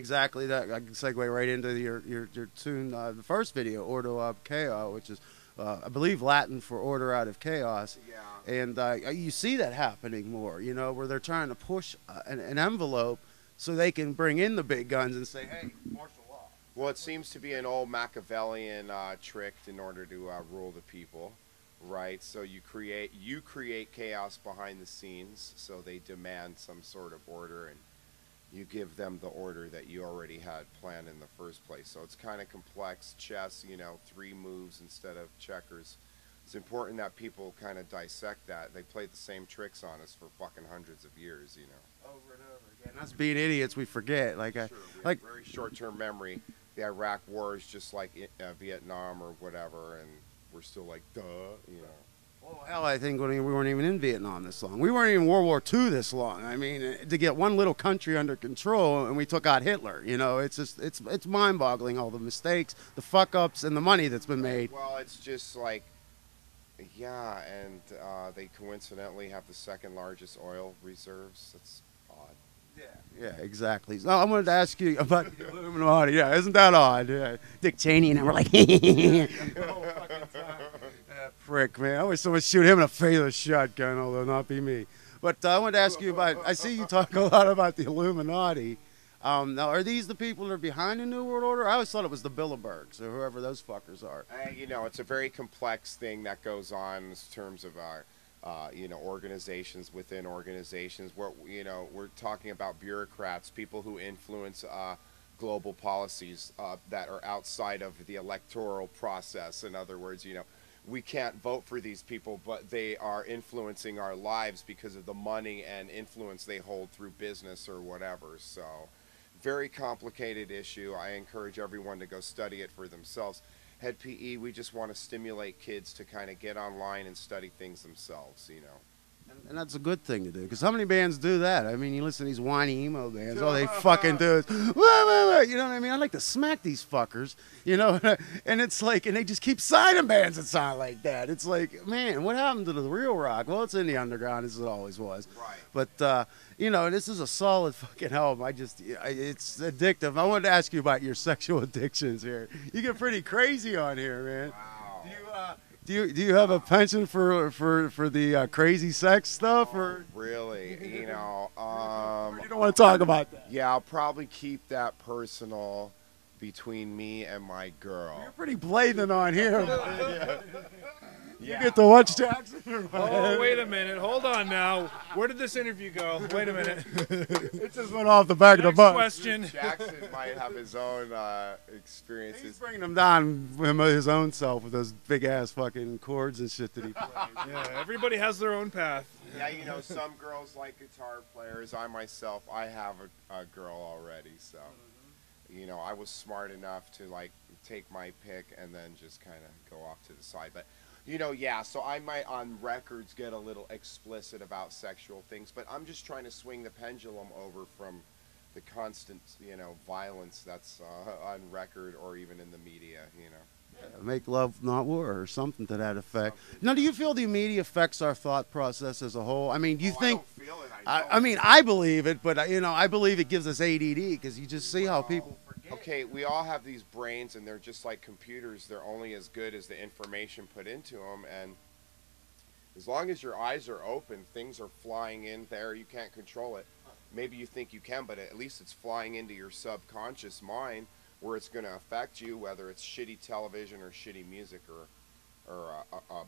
exactly that. I can segue right into your tune, the first video, Ordo ab Chaos, which is, I believe, Latin for order out of chaos. Yeah. And you see that happening more, you know, where they're trying to push an envelope so they can bring in the big guns and say, hey, martial law. Well, it seems to be an old Machiavellian trick in order to rule the people, right? So you create chaos behind the scenes, so they demand some sort of order, and you give them the order that you already had planned in the first place. So it's kind of complex chess, you know, 3 moves instead of checkers. It's important that people kind of dissect that. They played the same tricks on us for fucking hundreds of years, you know. Over and over again. Us being idiots, we forget. Like, Sure, we have very short-term memory. The Iraq War is just like Vietnam or whatever, and we're still like, duh, you know. Well, hell, I think we weren't even in Vietnam this long. We weren't even in World War II this long. I mean, to get one little country under control, and we took out Hitler. You know, it's just it's mind-boggling, all the mistakes, the fuck-ups, and the money that's been made. Well, it's just like, yeah, and they coincidentally have the second largest oil reserves. That's odd. Yeah, exactly. So I wanted to ask you about the Illuminati. Yeah, isn't that odd? Yeah. Dick Cheney and we're like, prick, man. I wish someone would shoot him in the face with a shotgun, although not be me. But I wanted to ask you about, I see you talk a lot about the Illuminati. Now, are these the people that are behind the New World Order? I always thought it was the Bilderbergs or whoever those fuckers are. You know, it's a very complex thing that goes on in terms of you know, organizations within organizations. You know, we're talking about bureaucrats, people who influence global policies that are outside of the electoral process. In other words, you know, we can't vote for these people, but they are influencing our lives because of the money and influence they hold through business or whatever. So, very complicated issue. I encourage everyone to go study it for themselves. Head PE, we just want to stimulate kids to kind of get online and study things themselves, you know. And that's a good thing to do, because how many bands do that? I mean, you listen to these whiny emo bands, all they fucking do is, wah, wah, wah, you know what I mean? I'd like to smack these fuckers, you know? And it's like, and they just keep signing bands that sound like that. It's like, man, what happened to the real rock? Well, it's in the underground, as it always was. Right. But, you know, this is a solid fucking album. It's addictive. I wanted to ask you about your sexual addictions here. You get pretty crazy on here, man. Wow. Do you have a penchant for the crazy sex stuff, or really? You know, you don't want to talk about that? Yeah, I'll probably keep that personal between me and my girl. You're pretty blatant on here. Yeah. You get to watch Jackson. Oh, wait a minute. Hold on now. Where did this interview go? Wait a minute. It just went off the back of the bus. Question. Jackson might have his own experiences. He's bringing him down his own self with those big ass fucking chords and shit that he plays. Yeah, everybody has their own path. Yeah, you know, some girls like guitar players. I myself, I have a girl already, so you know, I was smart enough to like take my pick and then just kind of go off to the side. But you know, yeah, so I might on records get a little explicit about sexual things, but I'm just trying to swing the pendulum over from the constant, you know, violence that's on record or even in the media, you know. Make love, not war, or something to that effect. Now, do you feel the media affects our thought process as a whole? I mean, do you think? I don't feel it. I mean, I believe it, but you know, I believe it gives us ADD because you just see how people forget. Okay, we all have these brains, and they're just like computers. They're only as good as the information put into them, and as long as your eyes are open, things are flying in there. You can't control it. Maybe you think you can, but at least it's flying into your subconscious mind where it's going to affect you, whether it's shitty television or shitty music or a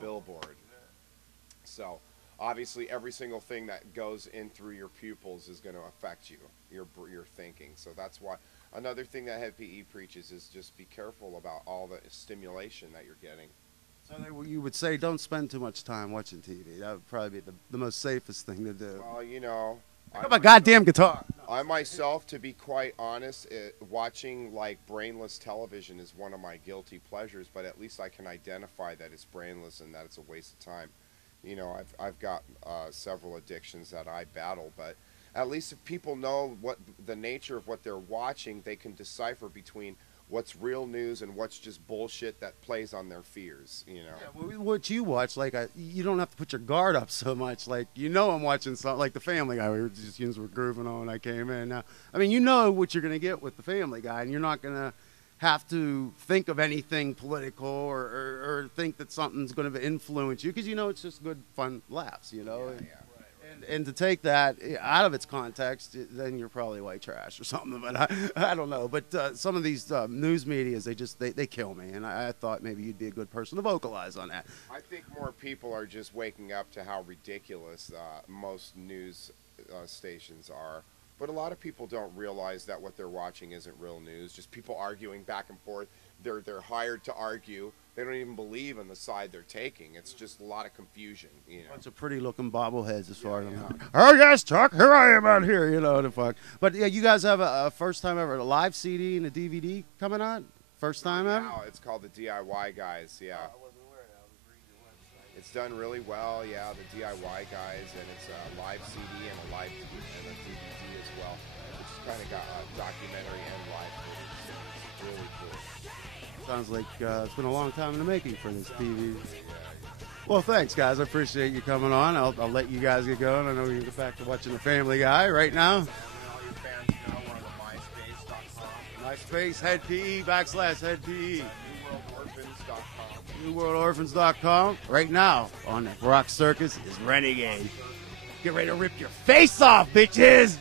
billboard. So obviously every single thing that goes in through your pupils is going to affect you, your thinking. So that's why another thing that Head PE preaches is just be careful about all the stimulation that you're getting. So you would say don't spend too much time watching TV. That would probably be the most safest thing to do. Well, you know, Pick up a goddamn guitar. I myself, to be quite honest, watching like brainless television is one of my guilty pleasures, but at least I can identify that it's brainless and that it's a waste of time. You know, I've got several addictions that I battle, but at least if people know what the nature of what they're watching, they can decipher between what's real news and what's just bullshit that plays on their fears, you know. Yeah, what you watch, like, you don't have to put your guard up so much. Like, you know, I'm watching something like The Family Guy. We were just were grooving on when I came in. Now, I mean, you know what you're gonna get with The Family Guy, and you're not gonna have to think of anything political or think that something's going to influence you, because you know it's just good, fun laughs, you know. Yeah. And to take that out of its context, then you're probably white trash or something. But I don't know. But some of these news medias, they kill me. And I thought maybe you'd be a good person to vocalize on that. I think more people are just waking up to how ridiculous most news stations are. But a lot of people don't realize that what they're watching isn't real news. Just people arguing back and forth. They're hired to argue. They don't even believe in the side they're taking. It's just a lot of confusion, you know. Bunch of pretty looking bobbleheads as far as I'm concerned. Oh yes, Chuck. Here I am out here. You know the fuck. But yeah, you guys have a first time ever a live CD and a DVD coming out. First time ever. Now it's called the DIY Guys. Yeah. I wasn't aware of that. I was reading your website. It's done really well. Yeah, the DIY Guys, and it's a live CD and a live and a DVD as well, which has kind of got a documentary and live footage. So it's really cool. Sounds like it's been a long time in the making for this TV. Well, thanks, guys. I appreciate you coming on. I'll let you guys get going. I know you can get back to watching The Family Guy right now. All your fans know we're on the MySpace.com. MySpace, headpe, /headpe. NewWorldOrphans.com. NewWorldOrphans.com. Right now on Rock Circus is Renegade. Get ready to rip your face off, bitches!